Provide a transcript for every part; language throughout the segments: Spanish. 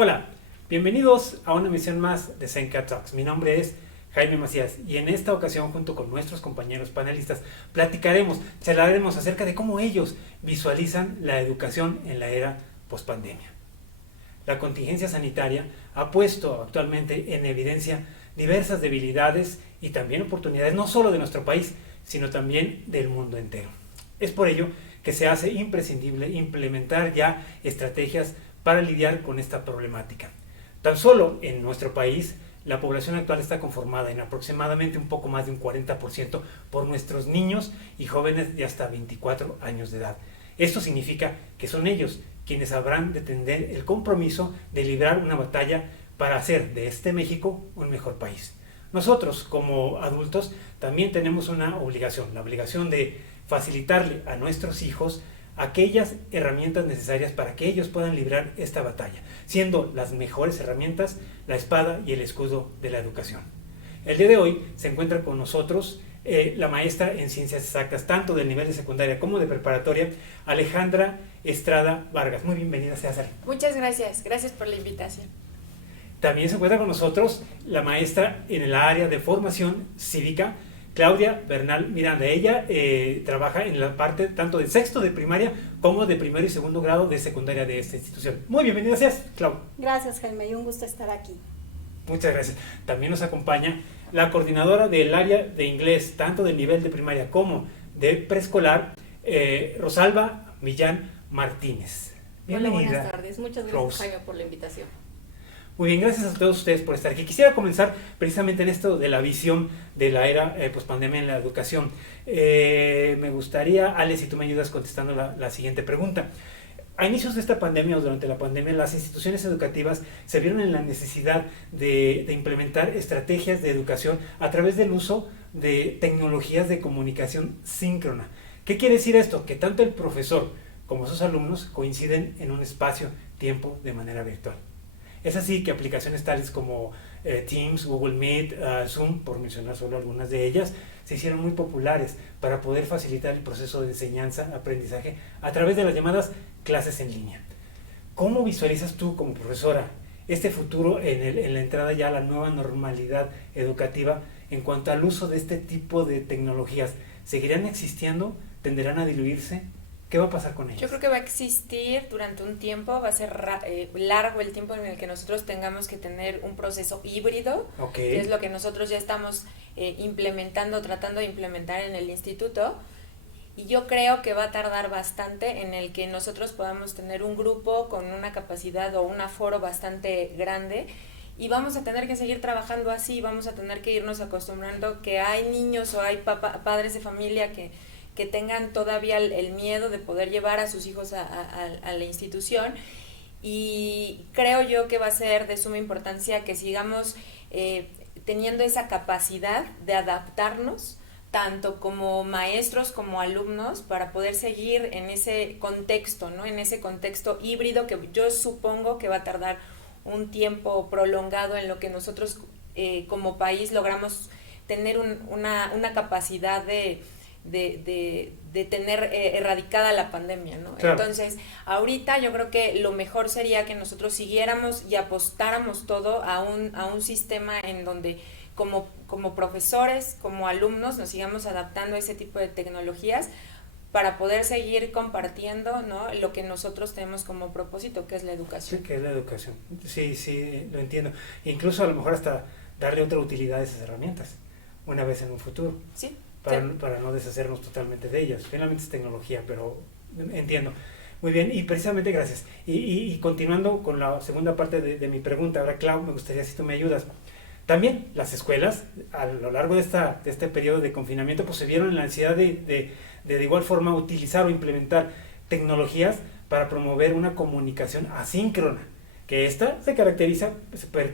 Hola, bienvenidos a una emisión más de Zenka Talks. Mi nombre es Jaime Macías y en esta ocasión, junto con nuestros compañeros panelistas, charlaremos acerca de cómo ellos visualizan la educación en la era pospandemia. La contingencia sanitaria ha puesto actualmente en evidencia diversas debilidades y también oportunidades, no solo de nuestro país, sino también del mundo entero. Es por ello que se hace imprescindible implementar ya estrategias para lidiar con esta problemática. Tan solo en nuestro país, la población actual está conformada en aproximadamente un poco más de un 40% por nuestros niños y jóvenes de hasta 24 años de edad. Esto significa que son ellos quienes habrán de tener el compromiso de librar una batalla para hacer de este México un mejor país. Nosotros, como adultos, también tenemos una obligación, la obligación de facilitarle a nuestros hijos aquellas herramientas necesarias para que ellos puedan librar esta batalla, siendo las mejores herramientas la espada y el escudo de la educación. El día de hoy se encuentra con nosotros la maestra en Ciencias Exactas, tanto del nivel de secundaria como de preparatoria, Alejandra Estrada Vargas. Muy bienvenida, César. Muchas gracias, gracias por la invitación. También se encuentra con nosotros la maestra en el área de formación cívica, Claudia Bernal Miranda. Ella trabaja en la parte tanto de sexto de primaria como de primero y segundo grado de secundaria de esta institución. Muy bienvenida seas, Clau. Gracias, Jaime, y un gusto estar aquí. Muchas gracias. También nos acompaña la coordinadora del área de inglés, tanto del nivel de primaria como de preescolar, Rosalba Millán Martínez. Bienvenida. Hola, buenas tardes. Muchas gracias, Rose. Jaime, por la invitación. Muy bien, gracias a todos ustedes por estar aquí. Quisiera comenzar precisamente en esto de la visión de la era pospandemia en la educación. Me gustaría, Ale, si tú me ayudas contestando la siguiente pregunta. A inicios de esta pandemia o durante la pandemia, las instituciones educativas se vieron en la necesidad de implementar estrategias de educación a través del uso de tecnologías de comunicación síncrona. ¿Qué quiere decir esto? Que tanto el profesor como sus alumnos coinciden en un espacio-tiempo de manera virtual. Es así que aplicaciones tales como Teams, Google Meet, Zoom, por mencionar solo algunas de ellas, se hicieron muy populares para poder facilitar el proceso de enseñanza-aprendizaje a través de las llamadas clases en línea. ¿Cómo visualizas tú como profesora este futuro en la entrada ya a la nueva normalidad educativa en cuanto al uso de este tipo de tecnologías? ¿Seguirán existiendo? ¿Tenderán a diluirse? ¿Qué va a pasar con ellos? Yo creo que va a existir durante un tiempo, va a ser largo el tiempo en el que nosotros tengamos que tener un proceso híbrido, que es lo que nosotros ya estamos tratando de implementar en el instituto, y yo creo que va a tardar bastante en el que nosotros podamos tener un grupo con una capacidad o un aforo bastante grande, y vamos a tener que seguir trabajando así, vamos a tener que irnos acostumbrando que hay niños o hay padres de familia que tengan todavía el miedo de poder llevar a sus hijos a la institución, y creo yo que va a ser de suma importancia que sigamos teniendo esa capacidad de adaptarnos tanto como maestros como alumnos para poder seguir en ese contexto, ¿no? En ese contexto híbrido que yo supongo que va a tardar un tiempo prolongado en lo que nosotros como país logramos tener una capacidad de tener erradicada la pandemia, ¿no? Claro. Entonces, ahorita yo creo que lo mejor sería que nosotros siguiéramos y apostáramos todo a un sistema en donde como profesores, como alumnos, nos sigamos adaptando a ese tipo de tecnologías para poder seguir compartiendo, ¿no?, lo que nosotros tenemos como propósito, que es la educación. Sí, que es la educación. Sí, lo entiendo. Incluso a lo mejor hasta darle otra utilidad a esas herramientas, una vez en un futuro. Sí. Para no deshacernos totalmente de ellas. Finalmente es tecnología, pero entiendo. Muy bien, y precisamente gracias. Y continuando con la segunda parte de mi pregunta, ahora Clau, me gustaría si tú me ayudas. También las escuelas, a lo largo de este periodo de confinamiento, pues se vieron en la necesidad de igual forma utilizar o implementar tecnologías para promover una comunicación asíncrona, que esta se caracteriza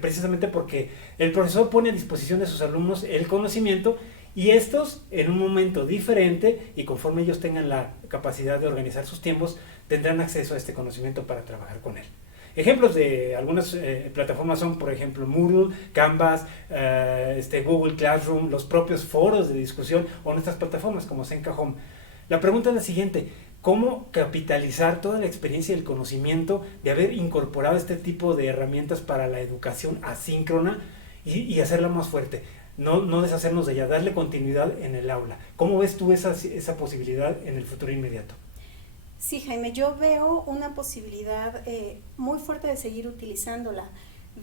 precisamente porque el profesor pone a disposición de sus alumnos el conocimiento y estos en un momento diferente y conforme ellos tengan la capacidad de organizar sus tiempos, tendrán acceso a este conocimiento para trabajar con él. Ejemplos de algunas plataformas son, por ejemplo, Moodle, Canvas, Google Classroom, los propios foros de discusión o nuestras plataformas como Zenka Home. La pregunta es la siguiente: cómo capitalizar toda la experiencia y el conocimiento de haber incorporado este tipo de herramientas para la educación asíncrona y hacerla más fuerte. No deshacernos de ella, darle continuidad en el aula. ¿Cómo ves tú esa posibilidad en el futuro inmediato? Sí, Jaime, yo veo una posibilidad muy fuerte de seguir utilizándola.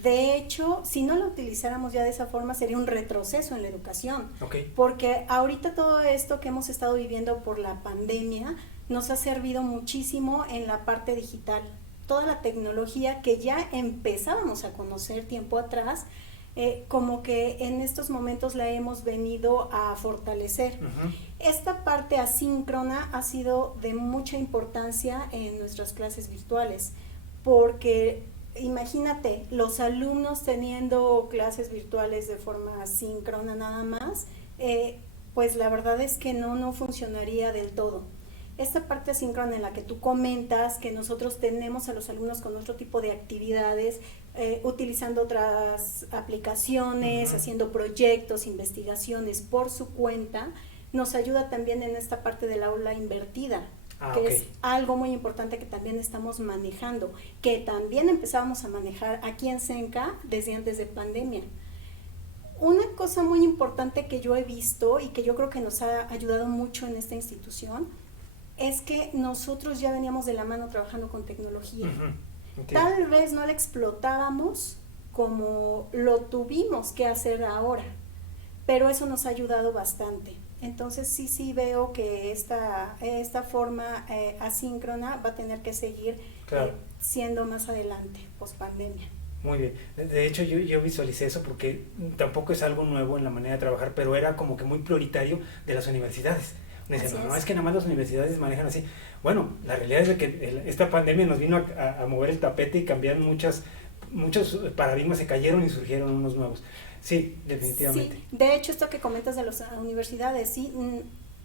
De hecho, si no la utilizáramos ya de esa forma, sería un retroceso en la educación. Okay. Porque ahorita todo esto que hemos estado viviendo por la pandemia nos ha servido muchísimo en la parte digital. Toda la tecnología que ya empezábamos a conocer tiempo atrás, como que en estos momentos la hemos venido a fortalecer. Uh-huh. Esta parte asíncrona ha sido de mucha importancia en nuestras clases virtuales, porque imagínate, los alumnos teniendo clases virtuales de forma asíncrona nada más, pues la verdad es que no funcionaría del todo. Esta parte asíncrona en la que tú comentas que nosotros tenemos a los alumnos con otro tipo de actividades, utilizando otras aplicaciones, uh-huh, haciendo proyectos, investigaciones por su cuenta, nos ayuda también en esta parte del aula invertida, que okay, es algo muy importante que también estamos manejando, que también empezábamos a manejar aquí en Senca desde antes de pandemia. Una cosa muy importante que yo he visto y que yo creo que nos ha ayudado mucho en esta institución es que nosotros ya veníamos de la mano trabajando con tecnología. uh-huh, Tal vez no la explotábamos como lo tuvimos que hacer ahora, pero eso nos ha ayudado bastante. Entonces sí veo que esta forma asíncrona va a tener que seguir claro, siendo más adelante, post pandemia. Muy bien. De hecho, yo visualicé eso porque tampoco es algo nuevo en la manera de trabajar, pero era como que muy prioritario de las universidades. Me decían, no, es que nada más las universidades manejan así. Bueno, la realidad es de que esta pandemia nos vino a mover el tapete y cambiaron muchos paradigmas, se cayeron y surgieron unos nuevos. Sí, definitivamente. Sí, de hecho, esto que comentas de las universidades, sí,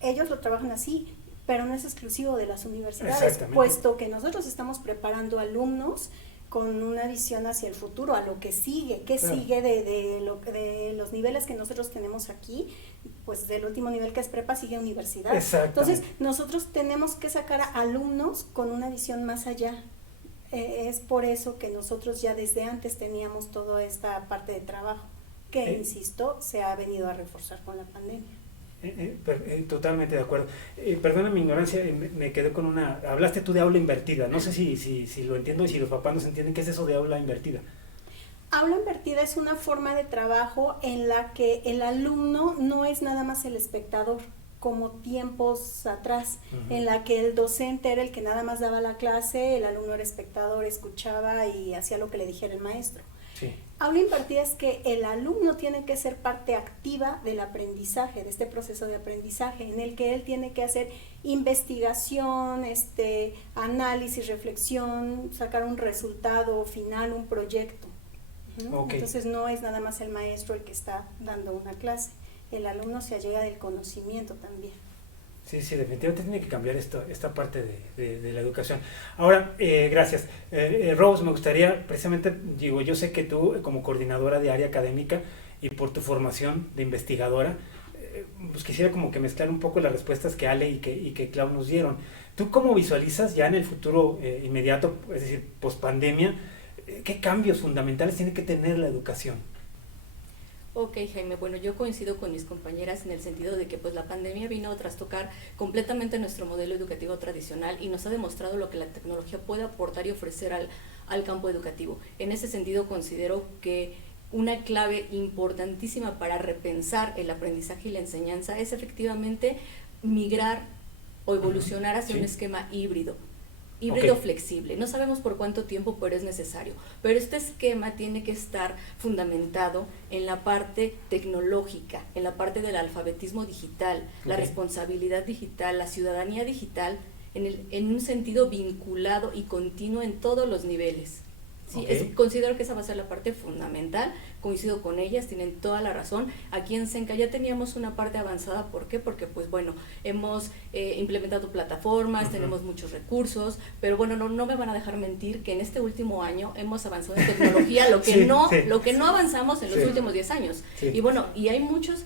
ellos lo trabajan así, pero no es exclusivo de las universidades, puesto que nosotros estamos preparando alumnos con una visión hacia el futuro, a lo que sigue, qué claro, sigue de los niveles que nosotros tenemos aquí, pues del último nivel que es prepa sigue universidad. Entonces nosotros tenemos que sacar a alumnos con una visión más allá. Es por eso que nosotros ya desde antes teníamos toda esta parte de trabajo, que insisto, se ha venido a reforzar con la pandemia. Totalmente de acuerdo. Perdona mi ignorancia, me quedé con una... Hablaste tú de aula invertida, no sé si lo entiendo y si los papás no se entienden. ¿Qué es eso de aula invertida? Aula invertida es una forma de trabajo en la que el alumno no es nada más el espectador, como tiempos atrás, uh-huh, en la que el docente era el que nada más daba la clase, el alumno era espectador, escuchaba y hacía lo que le dijera el maestro. Sí. Aula invertida es que el alumno tiene que ser parte activa del aprendizaje, de este proceso de aprendizaje, en el que él tiene que hacer investigación, análisis, reflexión, sacar un resultado final, un proyecto. Okay. Entonces no es nada más el maestro el que está dando una clase, el alumno se allega del conocimiento también. Sí, definitivamente tiene que cambiar esta parte de la educación. Ahora, gracias. Rose, me gustaría, precisamente, yo sé que tú como coordinadora de área académica y por tu formación de investigadora, pues quisiera como que mezclar un poco las respuestas que Ale y que Clau nos dieron. ¿Tú cómo visualizas ya en el futuro inmediato, es decir, post pandemia, qué cambios fundamentales tiene que tener la educación? Ok, Jaime, bueno, yo coincido con mis compañeras en el sentido de que pues la pandemia vino a trastocar completamente nuestro modelo educativo tradicional y nos ha demostrado lo que la tecnología puede aportar y ofrecer al campo educativo. En ese sentido considero que una clave importantísima para repensar el aprendizaje y la enseñanza es efectivamente migrar o evolucionar hacia un esquema híbrido flexible. No sabemos por cuánto tiempo, pero es necesario. Pero este esquema tiene que estar fundamentado en la parte tecnológica, en la parte del alfabetismo digital, la responsabilidad digital, la ciudadanía digital, en un sentido vinculado y continuo en todos los niveles. Sí, considero que esa va a ser la parte fundamental, coincido con ellas, tienen toda la razón. Aquí en Senca ya teníamos una parte avanzada, ¿por qué? Porque pues bueno, hemos implementado plataformas, tenemos muchos recursos, pero bueno, no me van a dejar mentir que en este último año hemos avanzado en tecnología, lo que no avanzamos en los últimos 10 años. Y bueno, y hay muchos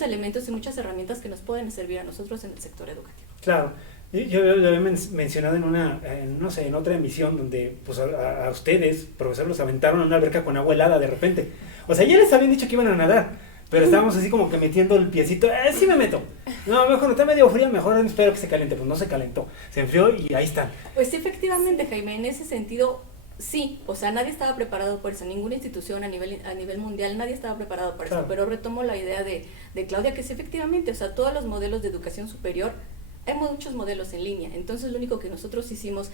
elementos y muchas herramientas que nos pueden servir a nosotros en el sector educativo. Claro. Yo lo había mencionado en otra emisión donde pues a ustedes, profesor, los aventaron a una alberca con agua helada de repente. O sea, ya les habían dicho que iban a nadar, pero estábamos así como que metiendo el piecito, sí me meto. No, mejor no, está medio fría, mejor espero que se caliente. Pues no se calentó, se enfrió y ahí están. Pues efectivamente, Jaime, en ese sentido, sí, o sea, nadie estaba preparado por eso, ninguna institución a nivel mundial, nadie estaba preparado para eso, pero retomo la idea de Claudia, que sí, efectivamente, o sea, todos los modelos de educación superior, hay muchos modelos en línea, entonces lo único que nosotros hicimos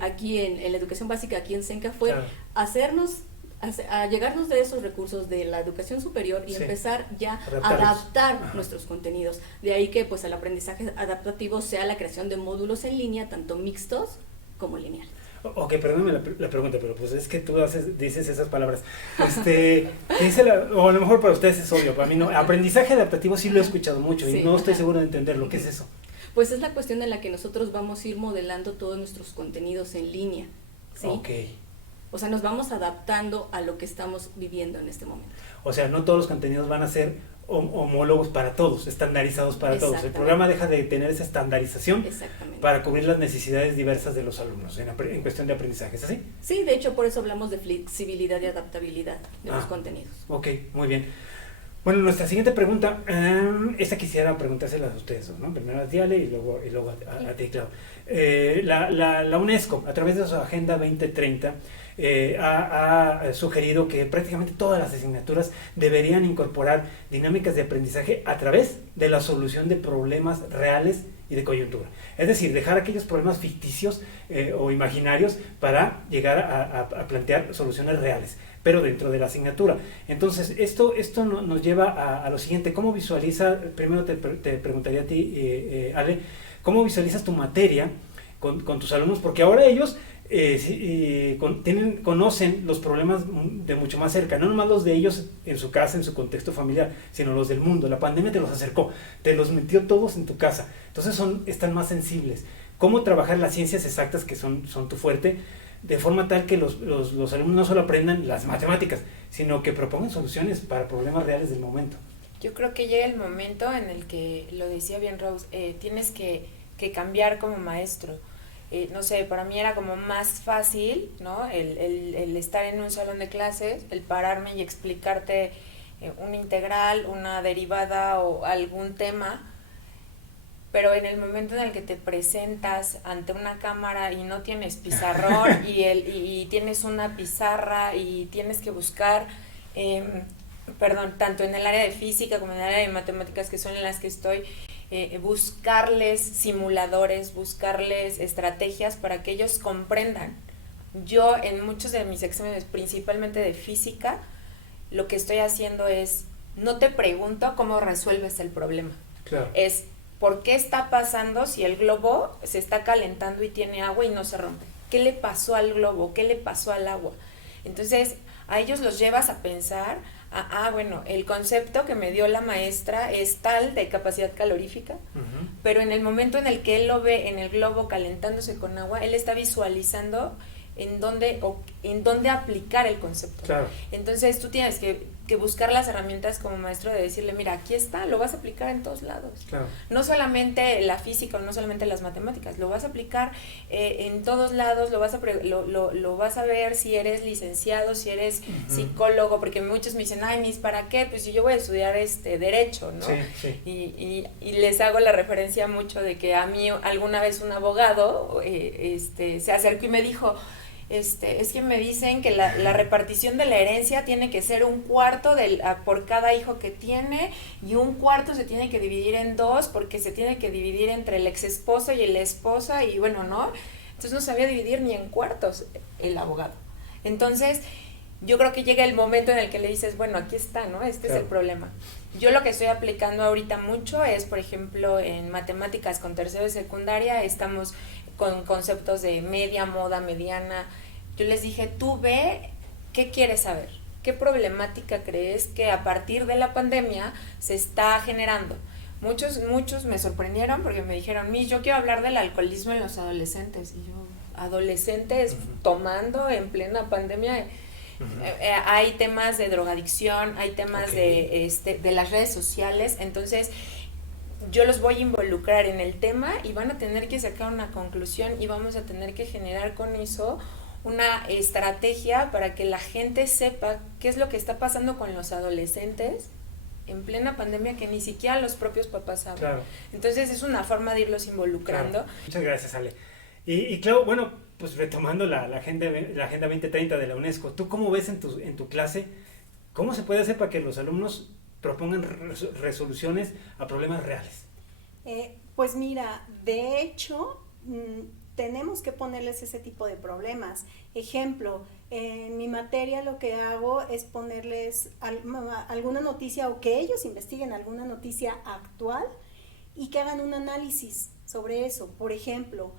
aquí en la educación básica, aquí en Senca, fue a llegarnos de esos recursos de la educación superior y empezar ya a adaptar nuestros contenidos. De ahí que pues el aprendizaje adaptativo sea la creación de módulos en línea, tanto mixtos como lineales. Ok, perdóname la pregunta, pero pues es que tú dices esas palabras. O a lo mejor para ustedes es obvio, para mí no. Aprendizaje adaptativo sí lo he escuchado mucho y no estoy seguro de entender lo que es eso. Pues es la cuestión en la que nosotros vamos a ir modelando todos nuestros contenidos en línea, ¿sí? Ok. O sea, nos vamos adaptando a lo que estamos viviendo en este momento. O sea, no todos los contenidos van a ser homólogos para todos, estandarizados para todos. El programa deja de tener esa estandarización para cubrir las necesidades diversas de los alumnos en cuestión de aprendizaje, ¿es así? Sí, de hecho por eso hablamos de flexibilidad y adaptabilidad de los contenidos. Ok, muy bien. Bueno, nuestra siguiente pregunta, esta quisiera preguntársela a ustedes, ¿no? Primero a Diale y luego a ti, Clau. La UNESCO, a través de su Agenda 2030, ha sugerido que prácticamente todas las asignaturas deberían incorporar dinámicas de aprendizaje a través de la solución de problemas reales y de coyuntura. Es decir, dejar aquellos problemas ficticios o imaginarios para llegar a plantear soluciones reales, pero dentro de la asignatura. Entonces, esto nos lleva a lo siguiente. ¿Cómo visualiza, primero te preguntaría a ti, Ale, cómo visualizas tu materia con tus alumnos? Porque ahora ellos conocen los problemas de mucho más cerca, no nomás los de ellos en su casa, en su contexto familiar, sino los del mundo. La pandemia te los acercó, te los metió todos en tu casa, entonces están más sensibles. ¿Cómo trabajar las ciencias exactas, que son tu fuerte, de forma tal que los alumnos no solo aprendan las matemáticas, sino que propongan soluciones para problemas reales del momento? Yo creo que llega el momento en el que, lo decía bien Rose, tienes que cambiar como maestro. No sé, para mí era como más fácil, ¿no? El estar en un salón de clases, el pararme y explicarte una integral, una derivada o algún tema, pero en el momento en el que te presentas ante una cámara y no tienes pizarrón y tienes una pizarra y tienes que buscar, tanto en el área de física como en el área de matemáticas, que son en las que estoy, buscarles simuladores, buscarles estrategias para que ellos comprendan. Yo en muchos de mis exámenes, principalmente de física, lo que estoy haciendo es, no te pregunto cómo resuelves el problema, es ¿por qué está pasando si el globo se está calentando y tiene agua y no se rompe? ¿Qué le pasó al globo? ¿Qué le pasó al agua? Entonces a ellos los llevas a pensar, bueno, el concepto que me dio la maestra es tal de capacidad calorífica, pero en el momento en el que él lo ve en el globo calentándose con agua, él está visualizando en dónde aplicar el concepto. Claro. Entonces tú tienes que buscar las herramientas como maestro de decirle, mira, aquí está, lo vas a aplicar en todos lados. Claro. No solamente la física o no solamente las matemáticas, lo vas a aplicar en todos lados, lo vas a ver si eres licenciado, si eres psicólogo, porque muchos me dicen, ay, Miss, ¿para qué? Pues si yo voy a estudiar Derecho, ¿no? Sí. Y les hago la referencia mucho de que a mí alguna vez un abogado se acercó y me dijo, es que me dicen que la repartición de la herencia tiene que ser 1/4 por cada hijo que tiene, y 1/4 se tiene que dividir en 2 porque se tiene que dividir entre el ex esposo y la esposa, y bueno, ¿no? Entonces no sabía dividir ni en cuartos el abogado. Entonces yo creo que llega el momento en el que le dices, bueno, aquí está, ¿no? Este es el problema. Yo lo que estoy aplicando ahorita mucho es, por ejemplo, en matemáticas con tercero de secundaria, estamos con conceptos de media, moda, mediana. Yo les dije, tú ve, ¿qué quieres saber? ¿Qué problemática crees que a partir de la pandemia se está generando? Muchos me sorprendieron porque me dijeron, Miss, yo quiero hablar del alcoholismo en los adolescentes. Y yo, adolescentes tomando en plena pandemia. Hay temas de drogadicción, hay temas de las redes sociales. Entonces yo los voy a involucrar en el tema y van a tener que sacar una conclusión y vamos a tener que generar con eso una estrategia para que la gente sepa qué es lo que está pasando con los adolescentes en plena pandemia que ni siquiera los propios papás saben. Claro. Entonces es una forma de irlos involucrando. Claro. Muchas gracias, Ale. Y claro, bueno, pues retomando la Agenda 2030 de la UNESCO, ¿tú cómo ves en tu clase cómo se puede hacer para que los alumnos propongan resoluciones a problemas reales? Pues mira, de hecho, tenemos que ponerles ese tipo de problemas. Ejemplo, en mi materia lo que hago es ponerles alguna noticia o que ellos investiguen alguna noticia actual y que hagan un análisis sobre eso. Por ejemplo,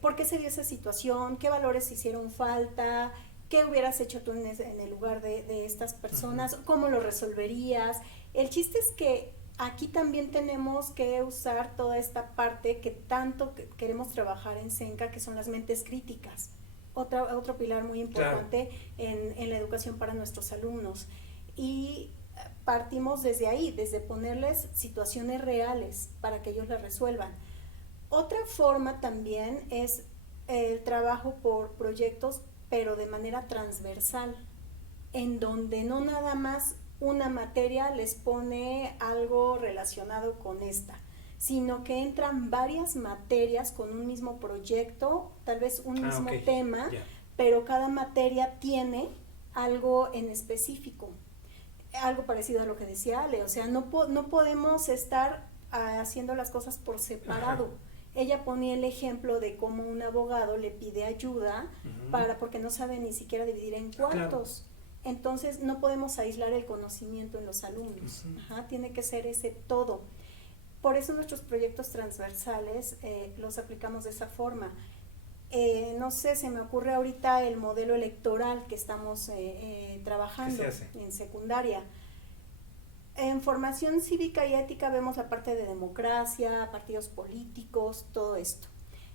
¿por qué se dio esa situación? ¿Qué valores hicieron falta? ¿Qué hubieras hecho tú en el lugar de estas personas? ¿Cómo lo resolverías? El chiste es que aquí también tenemos que usar toda esta parte que tanto queremos trabajar en CENCA, que son las mentes críticas. Otro pilar muy importante, claro, en la educación para nuestros alumnos. Y partimos desde ahí, desde ponerles situaciones reales para que ellos las resuelvan. Otra forma también es el trabajo por proyectos, pero de manera transversal, en donde no nada más una materia les pone algo relacionado con esta, sino que entran varias materias con un mismo proyecto, tal vez un mismo tema, pero cada materia tiene algo en específico, algo parecido a lo que decía Ale, o sea, no podemos estar haciendo las cosas por separado. Ella ponía el ejemplo de cómo un abogado le pide ayuda porque no sabe ni siquiera dividir en cuartos. Entonces no podemos aislar el conocimiento en los alumnos. Tiene que ser ese todo. Por eso nuestros proyectos transversales los aplicamos de esa forma. No sé, se me ocurre ahorita el modelo electoral que estamos trabajando en secundaria. En formación cívica y ética vemos la parte de democracia, partidos políticos, todo esto.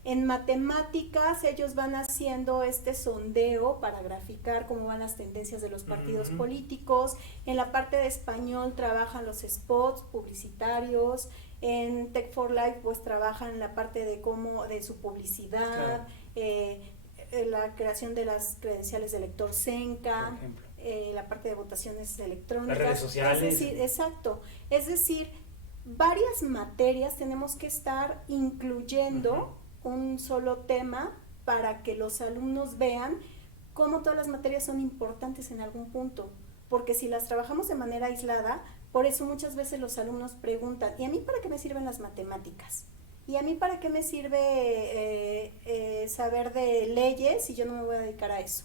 En matemáticas ellos van haciendo este sondeo para graficar cómo van las tendencias de los partidos políticos. En la parte de español trabajan los spots publicitarios. En Tech for Life pues trabajan la parte de su publicidad, la creación de las credenciales de lector CENCA, la parte de votaciones electrónicas, las redes sociales. Es decir, varias materias tenemos que estar incluyendo un solo tema para que los alumnos vean cómo todas las materias son importantes en algún punto, porque si las trabajamos de manera aislada, por eso muchas veces los alumnos preguntan, ¿y a mí para qué me sirven las matemáticas? ¿Y a mí para qué me sirve saber de leyes si yo no me voy a dedicar a eso?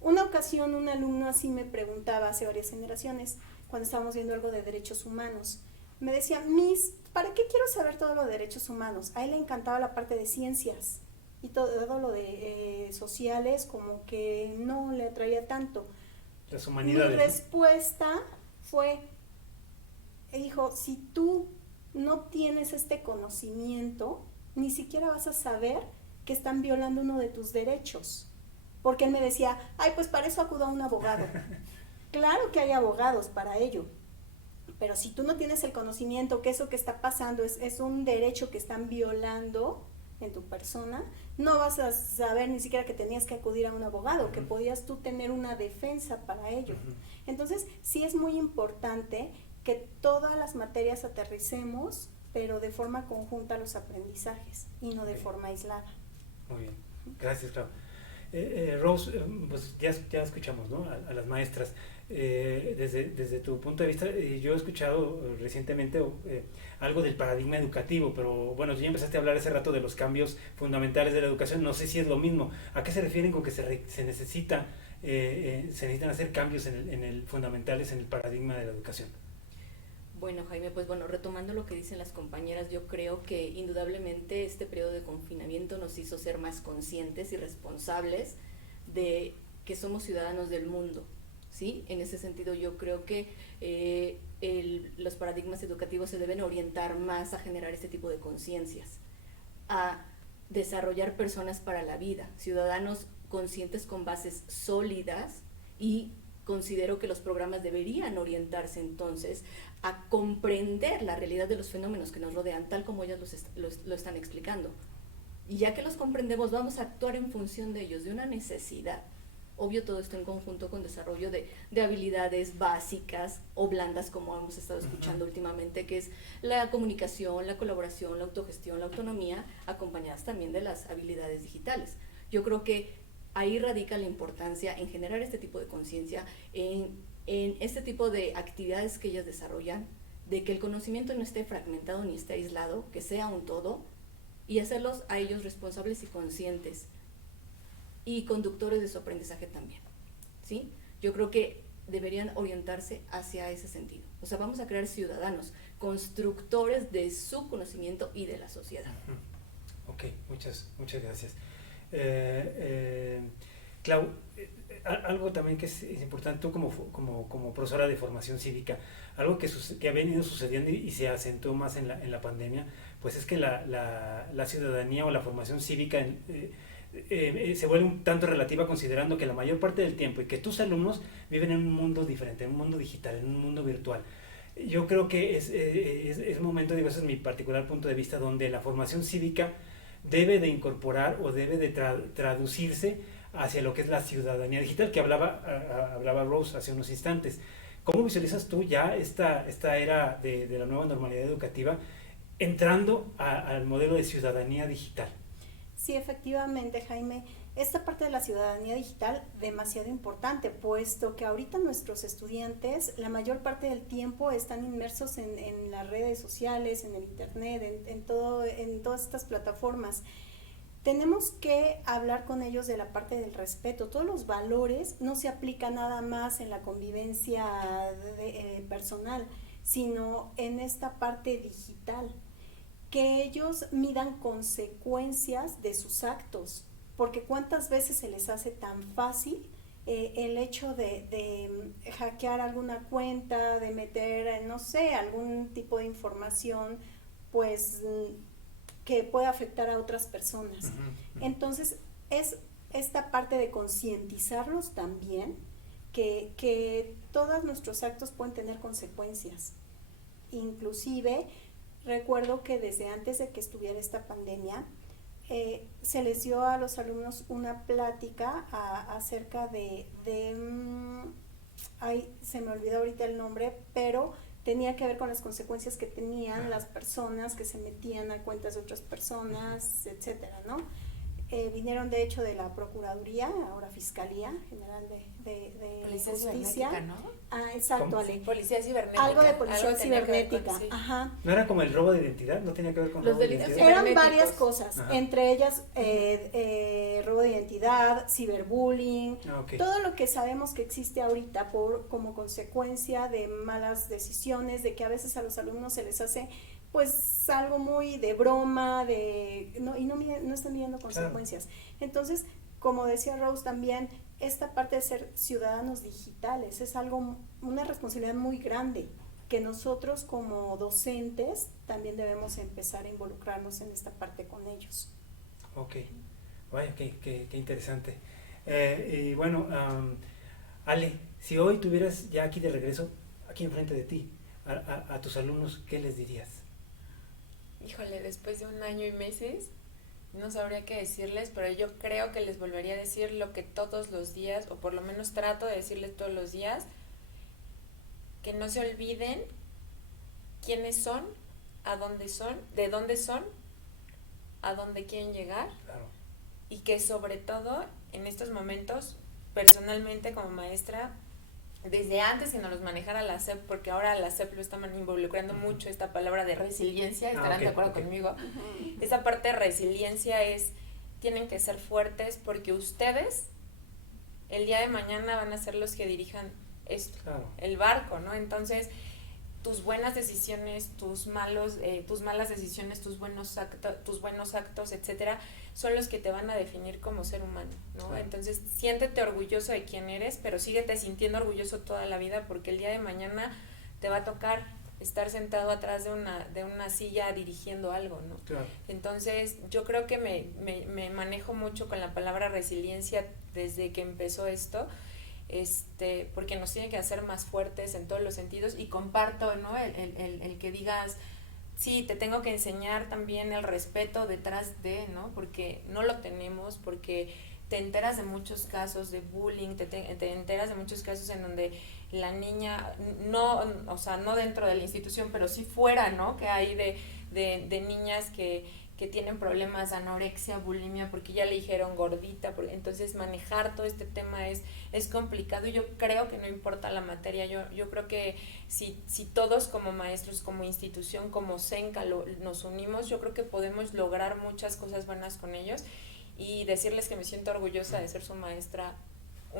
Una ocasión un alumno así me preguntaba hace varias generaciones, cuando estábamos viendo algo de derechos humanos, me decía, Miss, ¿para qué quiero saber todo lo de derechos humanos? A él le encantaba la parte de ciencias y todo lo de sociales como que no le atraía tanto. Las humanidades. Mi respuesta fue, hijo, si tú no tienes este conocimiento, ni siquiera vas a saber que están violando uno de tus derechos. Porque él me decía, ay, pues para eso acudo a un abogado. Claro que hay abogados para ello, pero si tú no tienes el conocimiento que eso que está pasando es un derecho que están violando en tu persona, no vas a saber ni siquiera que tenías que acudir a un abogado, que podías tú tener una defensa para ello. Entonces, sí es muy importante que todas las materias aterricemos, pero de forma conjunta los aprendizajes y no de forma aislada. Muy bien, gracias, Clau. Rose, pues ya escuchamos, ¿no? A las maestras. Desde tu punto de vista, yo he escuchado recientemente algo del paradigma educativo, pero bueno, ya empezaste a hablar hace rato de los cambios fundamentales de la educación, no sé si es lo mismo. ¿A qué se refieren con que se necesitan hacer cambios fundamentales en el paradigma de la educación? Bueno, Jaime, pues bueno, retomando lo que dicen las compañeras, yo creo que indudablemente este periodo de confinamiento nos hizo ser más conscientes y responsables de que somos ciudadanos del mundo, ¿sí? En ese sentido yo creo que los paradigmas educativos se deben orientar más a generar este tipo de conciencias, a desarrollar personas para la vida, ciudadanos conscientes con bases sólidas y considero que los programas deberían orientarse entonces a comprender la realidad de los fenómenos que nos rodean, tal como ellas lo están explicando. Y ya que los comprendemos, vamos a actuar en función de ellos, de una necesidad. Obvio, todo esto en conjunto con desarrollo de habilidades básicas o blandas, como hemos estado escuchando últimamente, que es la comunicación, la colaboración, la autogestión, la autonomía, acompañadas también de las habilidades digitales. Yo creo que ahí radica la importancia en generar este tipo de conciencia, en este tipo de actividades que ellas desarrollan, de que el conocimiento no esté fragmentado ni esté aislado, que sea un todo, y hacerlos a ellos responsables y conscientes y conductores de su aprendizaje también, ¿sí? Yo creo que deberían orientarse hacia ese sentido. O sea, vamos a crear ciudadanos, constructores de su conocimiento y de la sociedad. Ok, muchas gracias. Clau, algo también que es importante, tú como profesora de formación cívica, algo que ha venido sucediendo y se acentuó más en la pandemia, pues es que la ciudadanía o la formación cívica se vuelve un tanto relativa, considerando que la mayor parte del tiempo y que tus alumnos viven en un mundo diferente, en un mundo digital, en un mundo virtual. Yo creo que es momento, digo, ese es mi particular punto de vista, donde la formación cívica debe de incorporar o debe de traducirse hacia lo que es la ciudadanía digital, que hablaba Rose hace unos instantes. ¿Cómo visualizas tú ya esta era de la nueva normalidad educativa entrando al modelo de ciudadanía digital? Sí, efectivamente, Jaime, esta parte de la ciudadanía digital demasiado importante, puesto que ahorita nuestros estudiantes la mayor parte del tiempo están inmersos en las redes sociales, en el internet, en todas estas plataformas. Tenemos que hablar con ellos de la parte del respeto. Todos los valores no se aplican nada más en la convivencia personal, sino en esta parte digital. Que ellos midan consecuencias de sus actos, porque cuántas veces se les hace tan fácil el hecho de hackear alguna cuenta, de meter, no sé, algún tipo de información, pues que puede afectar a otras personas. Entonces, es esta parte de concientizarlos también, que todos nuestros actos pueden tener consecuencias. Inclusive, recuerdo que desde antes de que estuviera esta pandemia, se les dio a los alumnos una plática acerca ay, se me olvidó ahorita el nombre, pero tenía que ver con las consecuencias que tenían las personas que se metían a cuentas de otras personas, etcétera, ¿no? Vinieron de hecho de la Procuraduría, ahora Fiscalía General de Justicia, ¿no? Ah, exacto, Ale. Policía cibernética. Algo de policía cibernética, sí. Ajá. ¿No era como el robo de identidad? ¿No tenía que ver con Los robo de delitos identidad? Eran varias cosas, Ajá. entre ellas robo de identidad, ciberbullying, Okay. todo lo que sabemos que existe ahorita como consecuencia de malas decisiones, de que a veces a los alumnos se les hace pues algo muy de broma, no están midiendo consecuencias. Claro. Entonces, como decía Rose también, esta parte de ser ciudadanos digitales es una responsabilidad muy grande, que nosotros como docentes también debemos empezar a involucrarnos en esta parte con ellos. Ok, vaya, qué interesante. Y bueno, Ale, si hoy tuvieras ya aquí de regreso, aquí enfrente de ti, a tus alumnos, ¿qué les dirías? Híjole, después de 1 año y meses, no sabría qué decirles, pero yo creo que les volvería a decir lo que todos los días, o por lo menos trato de decirles todos los días, que no se olviden quiénes son, de dónde son, a dónde quieren llegar. Claro. Y que sobre todo en estos momentos, personalmente como maestra, desde antes que nos los manejara la SEP, porque ahora la SEP lo está involucrando mucho esta palabra de resiliencia, estarán de acuerdo conmigo. Esa parte de resiliencia tienen que ser fuertes, porque ustedes el día de mañana van a ser los que dirijan esto, claro, el barco, ¿no? Entonces, tus buenas decisiones, tus malas decisiones, tus buenos actos, etcétera, son los que te van a definir como ser humano, ¿no? Claro. Entonces, siéntete orgulloso de quién eres, pero síguete sintiendo orgulloso toda la vida, porque el día de mañana te va a tocar estar sentado atrás de una silla dirigiendo algo, ¿no? Claro. Entonces, yo creo que me manejo mucho con la palabra resiliencia desde que empezó esto, porque nos tiene que hacer más fuertes en todos los sentidos, y comparto, ¿no? El que digas, sí, te tengo que enseñar también el respeto detrás de, ¿no? Porque no lo tenemos, porque te enteras de muchos casos de bullying, te enteras de muchos casos en donde la niña, no, o sea, no dentro de la institución, pero sí fuera, ¿no? Que hay de niñas que tienen problemas, anorexia, bulimia, porque ya le dijeron gordita, entonces manejar todo este tema es complicado, y yo creo que no importa la materia, yo creo que si todos como maestros, como institución, como SENCA nos unimos, yo creo que podemos lograr muchas cosas buenas con ellos, y decirles que me siento orgullosa de ser su maestra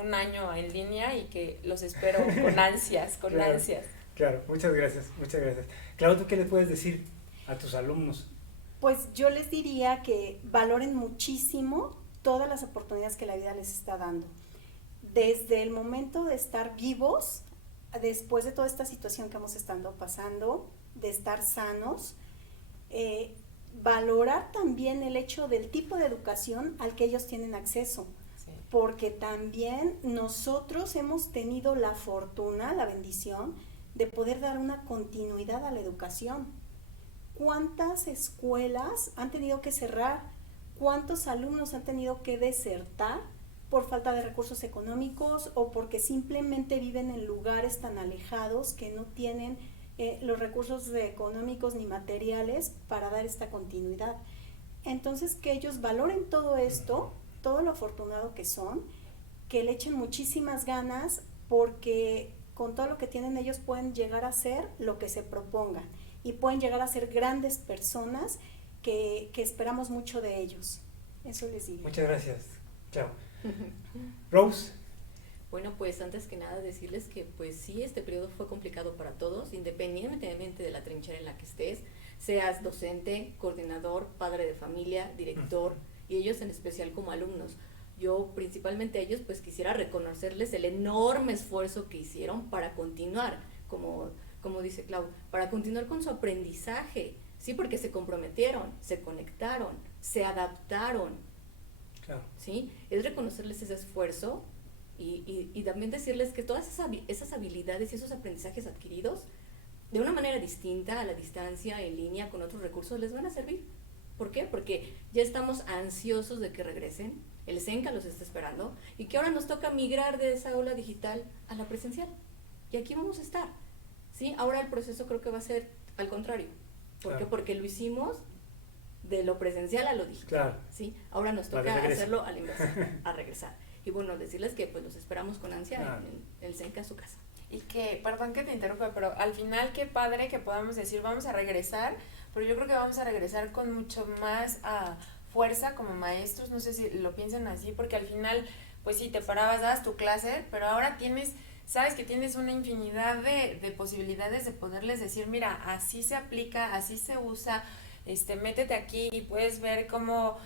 un año en línea y que los espero con ansias, claro, ansias. Claro, muchas gracias. Claro, ¿tú qué le puedes decir a tus alumnos? Pues yo les diría que valoren muchísimo todas las oportunidades que la vida les está dando. Desde el momento de estar vivos, después de toda esta situación que hemos estado pasando, de estar sanos, valorar también el hecho del tipo de educación al que ellos tienen acceso. Sí. Porque también nosotros hemos tenido la fortuna, la bendición, de poder dar una continuidad a la educación. ¿Cuántas escuelas han tenido que cerrar? ¿Cuántos alumnos han tenido que desertar por falta de recursos económicos o porque simplemente viven en lugares tan alejados que no tienen los recursos económicos ni materiales para dar esta continuidad? Entonces, que ellos valoren todo esto, todo lo afortunado que son, que le echen muchísimas ganas, porque con todo lo que tienen ellos pueden llegar a ser lo que se propongan y pueden llegar a ser grandes personas que esperamos mucho de ellos. Eso les digo. Muchas gracias. Chao. Rose. Bueno, pues antes que nada decirles que pues sí, este periodo fue complicado para todos, independientemente de la trinchera en la que estés, seas docente, coordinador, padre de familia, director, y ellos en especial como alumnos. Yo principalmente a ellos pues quisiera reconocerles el enorme esfuerzo que hicieron para continuar, como dice Clau, para continuar con su aprendizaje, sí, porque se comprometieron, se conectaron, se adaptaron. Claro. ¿Sí? Es reconocerles ese esfuerzo y también decirles que todas esas habilidades y esos aprendizajes adquiridos de una manera distinta, a la distancia, en línea, con otros recursos, les van a servir. ¿Por qué? Porque ya estamos ansiosos de que regresen, el SENCA los está esperando, y que ahora nos toca migrar de esa aula digital a la presencial. Y aquí vamos a estar. ¿Sí? Ahora el proceso creo que va a ser al contrario. ¿Por qué? Porque lo hicimos de lo presencial a lo digital. Claro. ¿Sí? Ahora nos toca hacerlo a la inversa, a regresar. Y bueno, decirles que pues los esperamos con ansia en el SENCA a su casa. Y que, perdón que te interrumpa, pero al final qué padre que podamos decir vamos a regresar, pero yo creo que vamos a regresar con mucho más fuerza como maestros, no sé si lo piensan así, porque al final, pues sí, te parabas, dabas tu clase, pero ahora sabes que tienes una infinidad de posibilidades de poderles decir, mira, así se aplica, así se usa, métete aquí y puedes ver cómo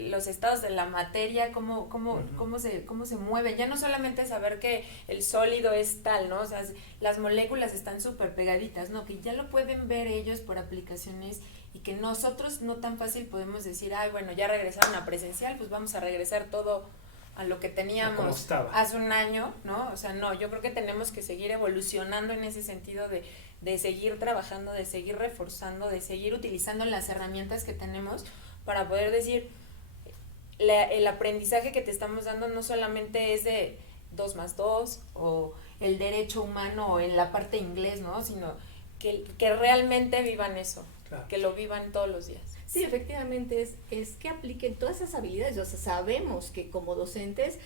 los estados de la materia, cómo se mueve. Ya no solamente saber que el sólido es tal, ¿no? O sea, las moléculas están súper pegaditas, ¿no? Que ya lo pueden ver ellos por aplicaciones y que nosotros no tan fácil podemos decir, ay, bueno, ya regresaron a presencial, pues vamos a regresar todo a lo que teníamos hace un año, ¿no? O sea, no, yo creo que tenemos que seguir evolucionando en ese sentido de seguir trabajando, de seguir reforzando, de seguir utilizando las herramientas que tenemos para poder decir, el aprendizaje que te estamos dando no solamente es de 2 más 2 o el derecho humano o en la parte inglés, ¿no? Sino que realmente vivan eso, claro, que lo vivan todos los días. Sí, efectivamente, es que apliquen todas esas habilidades. O sea, sabemos que como docentes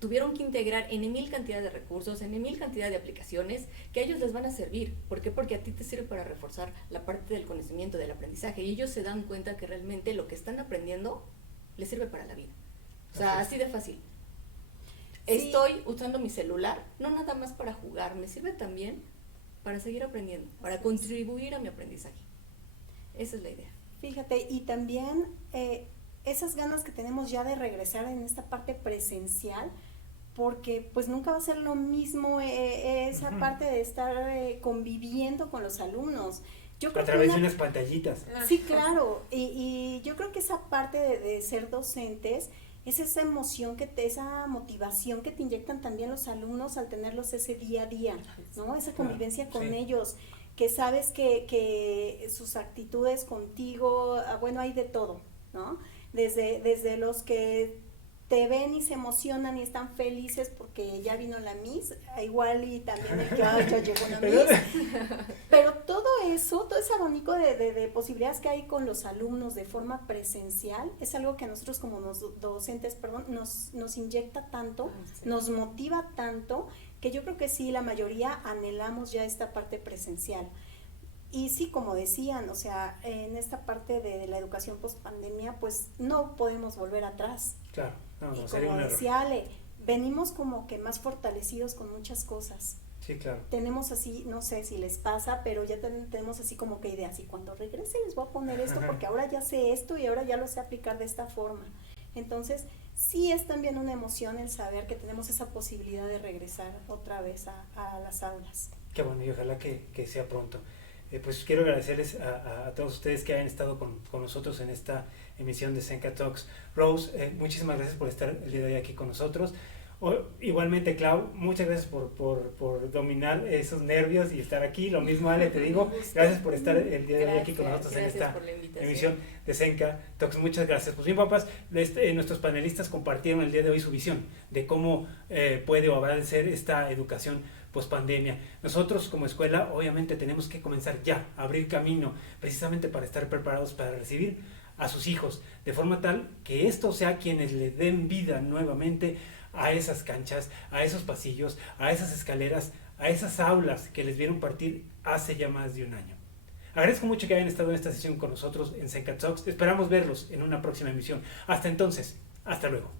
tuvieron que integrar en 1000 cantidad de recursos, en 1000 cantidad de aplicaciones que a ellos les van a servir. ¿Por qué? Porque a ti te sirve para reforzar la parte del conocimiento, del aprendizaje, y ellos se dan cuenta que realmente lo que están aprendiendo les sirve para la vida. O sea, así de fácil. Sí. Estoy usando mi celular, no nada más para jugar, me sirve también para seguir aprendiendo, para contribuir a mi aprendizaje. Esa es la idea. Fíjate, y también esas ganas que tenemos ya de regresar en esta parte presencial, porque pues nunca va a ser lo mismo esa parte de estar conviviendo con los alumnos. Yo creo a través de unas pantallitas. Sí, claro, y yo creo que esa parte de ser docentes es esa emoción, esa motivación que te inyectan también los alumnos al tenerlos ese día a día, ¿no? Esa convivencia con ellos, que sabes que sus actitudes contigo, bueno, hay de todo, ¿no? Desde los que te ven y se emocionan y están felices porque ya vino la Miss, igual y también el que ya llegó la Miss, pero todo eso, todo ese abanico de posibilidades que hay con los alumnos de forma presencial, es algo que a nosotros como docentes, nos inyecta tanto, nos motiva tanto, que yo creo que sí, la mayoría anhelamos ya esta parte presencial. Y sí, como decían, o sea, en esta parte de la educación post pandemia, pues no podemos volver atrás. Claro, y como decía Ale, venimos como que más fortalecidos con muchas cosas. Sí, claro. Tenemos así, no sé si les pasa, pero ya tenemos así como que ideas, y cuando regrese les voy a poner esto, porque ahora ya sé esto y ahora ya lo sé aplicar de esta forma. Entonces, sí es también una emoción el saber que tenemos esa posibilidad de regresar otra vez a las aulas. Qué bueno, y ojalá que sea pronto. Pues quiero agradecerles a todos ustedes que hayan estado con nosotros en esta emisión de Zenka Talks. Rose, muchísimas gracias por estar el día de hoy aquí con nosotros. Igualmente, Clau, muchas gracias por dominar esos nervios y estar aquí. Lo mismo, Ale, te digo, gracias por estar el día de hoy aquí con nosotros en esta emisión de Zenka Talks. Muchas gracias. Pues bien, papás, nuestros panelistas compartieron el día de hoy su visión de cómo puede o va a ser esta educación post-pandemia. Nosotros como escuela obviamente tenemos que comenzar ya a abrir camino precisamente para estar preparados para recibir a sus hijos, de forma tal que estos sea quienes le den vida nuevamente a esas canchas, a esos pasillos, a esas escaleras, a esas aulas que les vieron partir hace ya más de un año. Agradezco mucho que hayan estado en esta sesión con nosotros en Zenka Talks. Esperamos verlos en una próxima emisión. Hasta entonces, hasta luego.